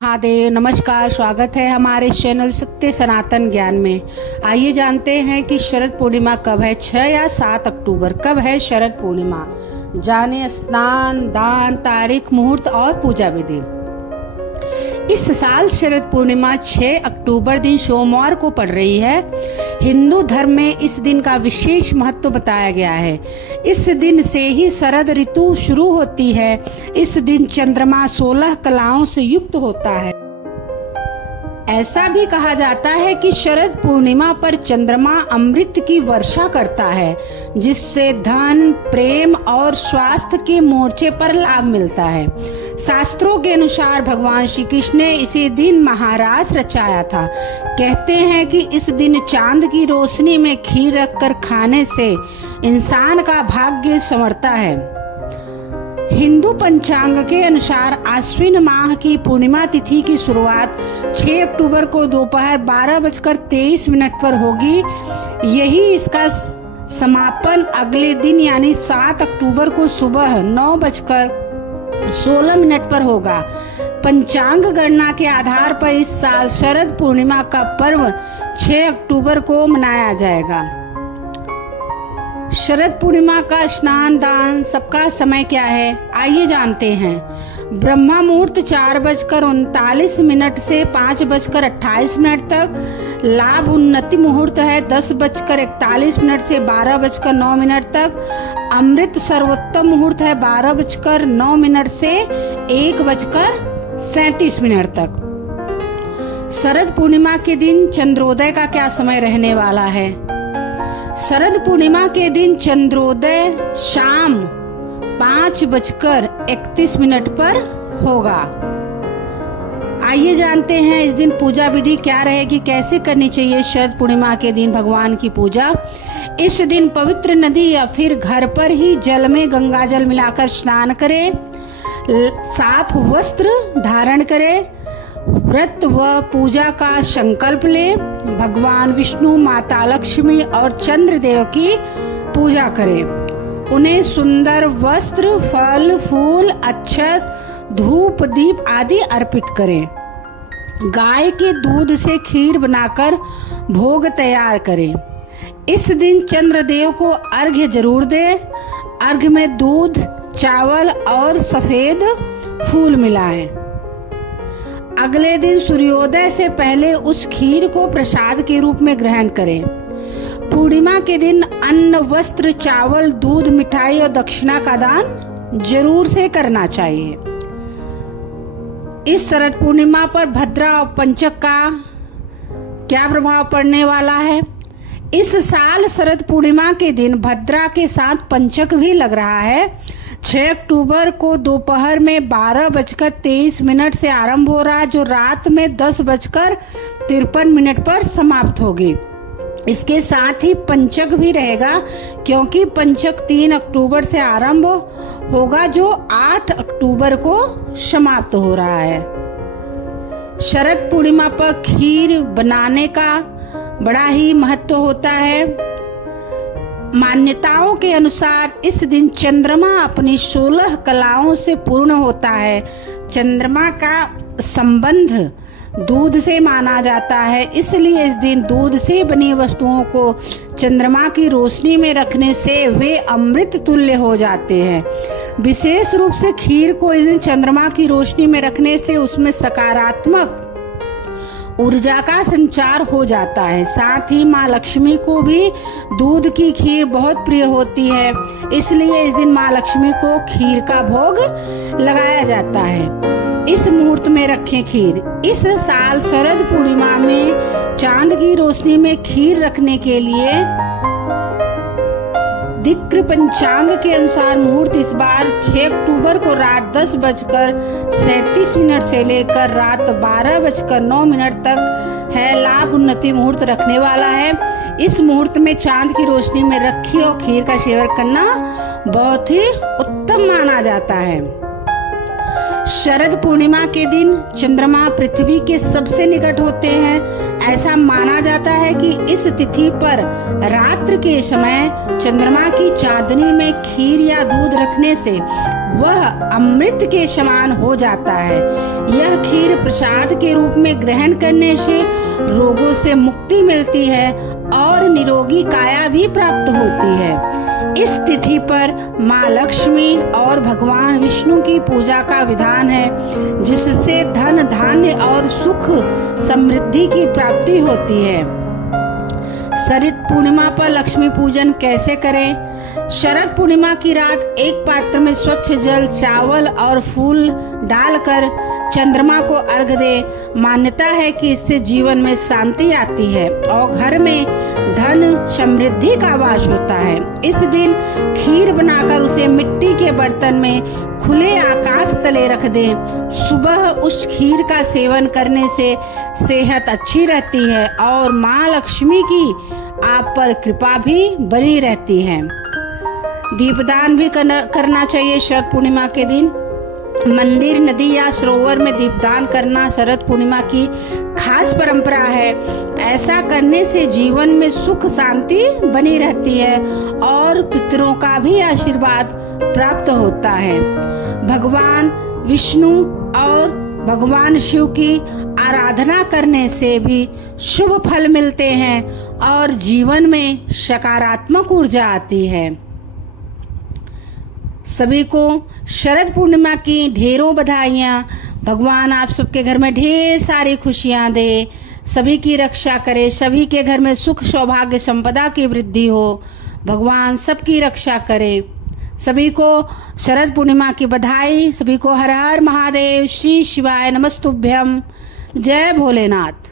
महादेव नमस्कार। स्वागत है हमारे चैनल सत्य सनातन ज्ञान में। आइए जानते हैं कि शरद पूर्णिमा कब है। 6 या 7 अक्टूबर कब है शरद पूर्णिमा। जाने स्नान, दान, तारीख, मुहूर्त और पूजा विधि। इस साल शरद पूर्णिमा 6 अक्टूबर दिन सोमवार को पड़ रही है। हिंदू धर्म में इस दिन का विशेष महत्व बताया गया है। इस दिन से ही शरद ऋतु शुरू होती है। इस दिन चंद्रमा 16 कलाओं से युक्त होता है। ऐसा भी कहा जाता है कि शरद पूर्णिमा पर चंद्रमा अमृत की वर्षा करता है, जिससे धन, प्रेम और स्वास्थ्य के मोर्चे पर लाभ मिलता है। शास्त्रों के अनुसार भगवान श्री कृष्ण ने इसी दिन महारास रचाया था। कहते हैं कि इस दिन चांद की रोशनी में खीर रखकर खाने से इंसान का भाग्य संवरता है। हिंदू पंचांग के अनुसार आश्विन माह की पूर्णिमा तिथि की शुरुआत 6 अक्टूबर को दोपहर 12:23 पर होगी। यही इसका समापन अगले दिन यानी 7 अक्टूबर को सुबह 9:16 पर होगा। पंचांग गणना के आधार पर इस साल शरद पूर्णिमा का पर्व 6 अक्टूबर को मनाया जाएगा। शरद पूर्णिमा का स्नान दान सबका समय क्या है, आइए जानते हैं। ब्रह्मा मुहूर्त 4:39 से 5:28 तक। लाभ उन्नति मुहूर्त है 10:41 से 12:09 तक। अमृत सर्वोत्तम मुहूर्त है 12:09 से 1:37 तक। शरद पूर्णिमा के दिन चंद्रोदय का क्या समय रहने वाला है। शरद पूर्णिमा के दिन चंद्रोदय शाम 5:31 पर होगा। आइए जानते हैं इस दिन पूजा विधि क्या रहेगी, कैसे करनी चाहिए शरद पूर्णिमा के दिन भगवान की पूजा। इस दिन पवित्र नदी या फिर घर पर ही जल में गंगा जल मिलाकर स्नान करें। साफ वस्त्र धारण करें। व्रत व पूजा का संकल्प ले। भगवान विष्णु, माता लक्ष्मी और चंद्रदेव की पूजा करें। उन्हें सुंदर वस्त्र, फल, फूल, अक्षत, धूप, दीप आदि अर्पित करें। गाय के दूध से खीर बनाकर भोग तैयार करें। इस दिन चंद्रदेव को अर्घ्य जरूर दें। अर्घ्य में दूध, चावल और सफेद फूल मिलाएं। अगले दिन सूर्योदय से पहले उस खीर को प्रसाद के रूप में ग्रहण करें। पूर्णिमा के दिन अन्न, वस्त्र, चावल, दूध, मिठाई और दक्षिणा का दान जरूर से करना चाहिए। इस शरद पूर्णिमा पर भद्रा और पंचक का क्या प्रभाव पड़ने वाला है। इस साल शरद पूर्णिमा के दिन भद्रा के साथ पंचक भी लग रहा है। 6 अक्टूबर को दोपहर में 12:23 से आरंभ हो रहा है, जो रात में 10:53 पर समाप्त होगी। इसके साथ ही पंचक भी रहेगा, क्योंकि पंचक 3 अक्टूबर से आरंभ होगा, जो 8 अक्टूबर को समाप्त हो रहा है। शरद पूर्णिमा पर खीर बनाने का बड़ा ही महत्व होता है। मान्यताओं के अनुसार इस दिन चंद्रमा अपनी 16 कलाओं से पूर्ण होता है। चंद्रमा का संबंध दूध से माना जाता है, इसलिए इस दिन दूध से बनी वस्तुओं को चंद्रमा की रोशनी में रखने से वे अमृत तुल्य हो जाते हैं। विशेष रूप से खीर को इस दिन चंद्रमा की रोशनी में रखने से उसमें सकारात्मक ऊर्जा का संचार हो जाता है। साथ ही माँ लक्ष्मी को भी दूध की खीर बहुत प्रिय होती है, इसलिए इस दिन माँ लक्ष्मी को खीर का भोग लगाया जाता है। इस मुहूर्त में रखें खीर। इस साल शरद पूर्णिमा में चांद की रोशनी में खीर रखने के लिए दिक्र पंचांग के अनुसार मुहूर्त इस बार 6 अक्टूबर को रात 10:37 से लेकर रात 12:09 तक है। लाभ उन्नति मुहूर्त रखने वाला है। इस मुहूर्त में चांद की रोशनी में रखी और खीर का सेवन करना बहुत ही उत्तम माना जाता है। शरद पूर्णिमा के दिन चंद्रमा पृथ्वी के सबसे निकट होते हैं। ऐसा माना जाता है कि इस तिथि पर रात्रि के समय चंद्रमा की चांदनी में खीर या दूध रखने से वह अमृत के समान हो जाता है। यह खीर प्रसाद के रूप में ग्रहण करने से रोगों से मुक्ति मिलती है और निरोगी काया भी प्राप्त होती है। इस तिथि पर माँ लक्ष्मी और भगवान विष्णु की पूजा का विधान है, जिससे धन धान्य और सुख समृद्धि की प्राप्ति होती है। शरद पूर्णिमा पर लक्ष्मी पूजन कैसे करें? शरद पूर्णिमा की रात एक पात्र में स्वच्छ जल, चावल और फूल डालकर चंद्रमा को अर्घ दे। मान्यता है कि इससे जीवन में शांति आती है और घर में धन समृद्धि का वास होता है। इस दिन खीर बनाकर उसे मिट्टी के बर्तन में खुले आकाश तले रख दें। सुबह उस खीर का सेवन करने से सेहत अच्छी रहती है और माँ लक्ष्मी की आप पर कृपा भी बनी रहती है। दीपदान भी करना चाहिए शरद पूर्णिमा के दिन। मंदिर, नदी या सरोवर में दीपदान करना शरद पूर्णिमा की खास परंपरा है। ऐसा करने से जीवन में सुख शांति बनी रहती है और पितरों का भी आशीर्वाद प्राप्त होता है। भगवान विष्णु और भगवान शिव की आराधना करने से भी शुभ फल मिलते हैं और जीवन में सकारात्मक ऊर्जा आती है। सभी को शरद पूर्णिमा की ढेरों बधाइयाँ। भगवान आप सबके घर में ढेर सारी खुशियाँ दे, सभी की रक्षा करे, सभी के घर में सुख सौभाग्य संपदा की वृद्धि हो। भगवान सबकी रक्षा करे। सभी को शरद पूर्णिमा की बधाई। सभी को हर हर महादेव, श्री शिवाय नमस्तुभ्यम। जय भोलेनाथ।